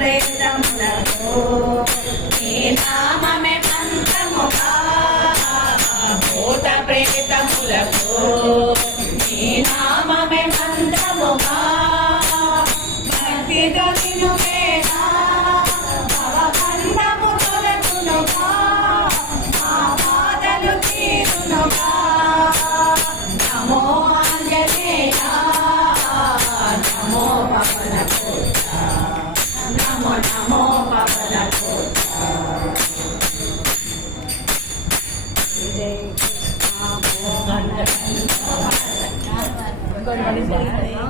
ప్రేతములకు నీ నామమే మంత్రముగా భూత ప్రేతములకు నీ నామమే మంత్రముగా భక్తితో నిన్ను వేద భవబంధము తొలగునుగా మా బాధలు తీరునుగా నమో ఆంజనేయ నమో పవన నమో నమో పవన